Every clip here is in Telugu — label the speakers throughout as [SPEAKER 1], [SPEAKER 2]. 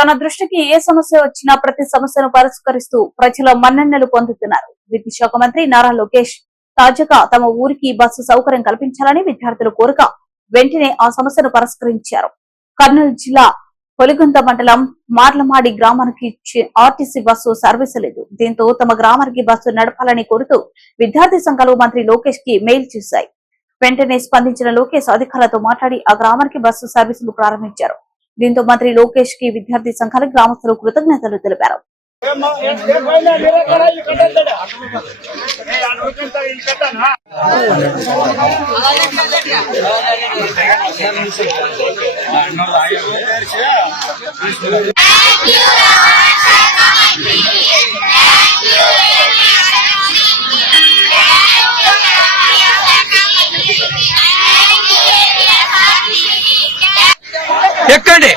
[SPEAKER 1] తన దృష్టికి ఏ సమస్య వచ్చినా ప్రతి సమస్యను పరిష్కరిస్తూ ప్రజల మన్ననలు పొందుతున్నారు. విద్యుత్ శాఖ మంత్రి నారా లోకేష్ తాజాగా తమ ఊరికి బస్సు సౌకర్యం కల్పించాలని విద్యార్థులు కోరిక వెంటనే ఆ సమస్యను పరిష్కరించారు. కర్నూలు జిల్లా పొలిగుంత మండలం మార్లమాడి గ్రామానికి ఆర్టీసీ బస్సు సర్వీసు లేదు. దీంతో తమ గ్రామానికి బస్సు నడపాలని కోరుతూ విద్యార్థి సంఘాలు మంత్రి లోకేష్కి మెయిల్ చేశాయి. వెంటనే స్పందించిన లోకేష్ అధికారులతో మాట్లాడి ఆ గ్రామానికి బస్సు సర్వీసులు ప్రారంభించారు. దీంతో మంత్రి లోకేష్కి విద్యార్థి సంఘాల గ్రామస్తులు కృతజ్ఞతలు తెలిపారు.
[SPEAKER 2] ఎక్కండి.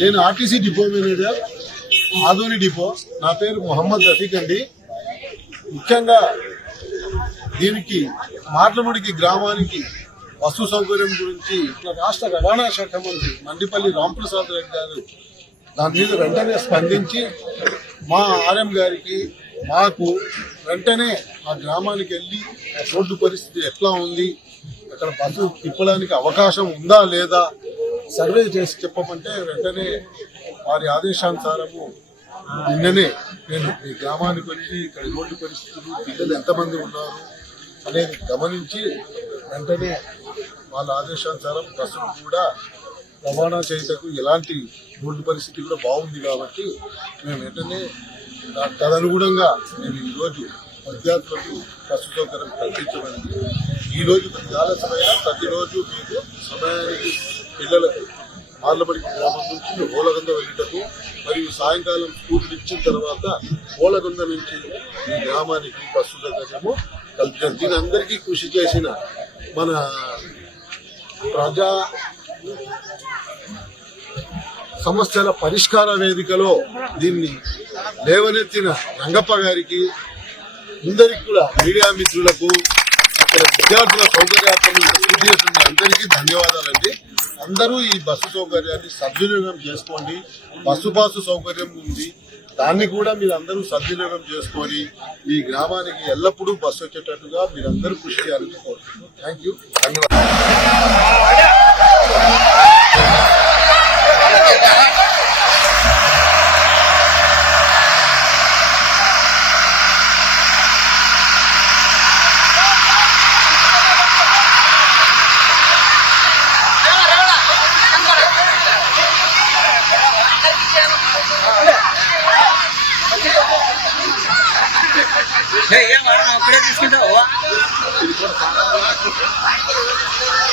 [SPEAKER 3] నేను RTC depot manager Adoni depot. నా పేరు మొహమ్మద్ రఫీక్ అండి. ముఖ్యంగా దీనికి మార్లముడికి గ్రామానికి బస్సు సౌకర్యం గురించి ఇట్లా రాష్ట్ర రవాణా శాఖ మంత్రి మండిపల్లి రాంప్రసాద్ రెడ్డి గారు దాని మీద వెంటనే స్పందించి మా ఆర్ఎం గారికి మాకు వెంటనే ఆ గ్రామానికి వెళ్ళి ఆ రోడ్డు పరిస్థితి ఎట్లా ఉంది అక్కడ బస్సు తిప్పడానికి అవకాశం ఉందా లేదా సర్వే చేసి చెప్పమంటే వెంటనే వారి ఆదేశానుసారము నిన్ననే నేను ఈ గ్రామానికి వచ్చి ఇక్కడ రోడ్డు పరిస్థితులు పిల్లలు ఎంతమంది ఉన్నారు అనేది గమనించి వెంటనే వాళ్ళ ఆదేశానుసారం బస్సులు కూడా రవాణా చేయటకు ఎలాంటి రోడ్డు పరిస్థితి కూడా బాగుంది కాబట్టి మేము వెంటనే తదనుగుణంగా మేము ఈరోజు విద్యార్థులకు బస్సు సౌకర్యం కల్పించబడింది ఈరోజు రోజు ప్రతి ఆలస్యమైన ప్రతిరోజు మీకు సమయానికి పిల్లలకు ఆర్లబడి గ్రామం నుంచి ఓలగొంద వెళ్ళటకు మరియు సాయంకాలం స్కూల్ ఇచ్చిన తర్వాత ఓలగొంద నుంచి ఈ గ్రామానికి బస్సు సౌకర్యము కల్పించారు. దీని అందరికీ కృషి చేసిన మన ప్రజా సమస్యల పరిష్కార వేదికలో దీన్ని లేవనెత్తిన రంగప్ప గారికి అందరికి కూడా మీడియా మిత్రులకు అక్కడ విద్యార్థుల సౌకర్యాత్మక అందరికీ ధన్యవాదాలండి. అందరూ ఈ బస్సు సౌకర్యాన్ని సద్వినియోగం చేసుకోండి. బస్సు పాసు సౌకర్యం ఉంది. దాన్ని కూడా మీరు అందరూ సద్వినియోగం చేసుకొని ఈ గ్రామానికి ఎల్లప్పుడూ బస్సు వచ్చేటట్టుగా మీరందరూ కృషి చేయాలని కోరుతున్నాను థ్యాంక్ యూ ధన్యవాదాలు.
[SPEAKER 2] ఏం వాడను ఒక్కడే తీసుకుంటావు
[SPEAKER 3] ఇది కూడా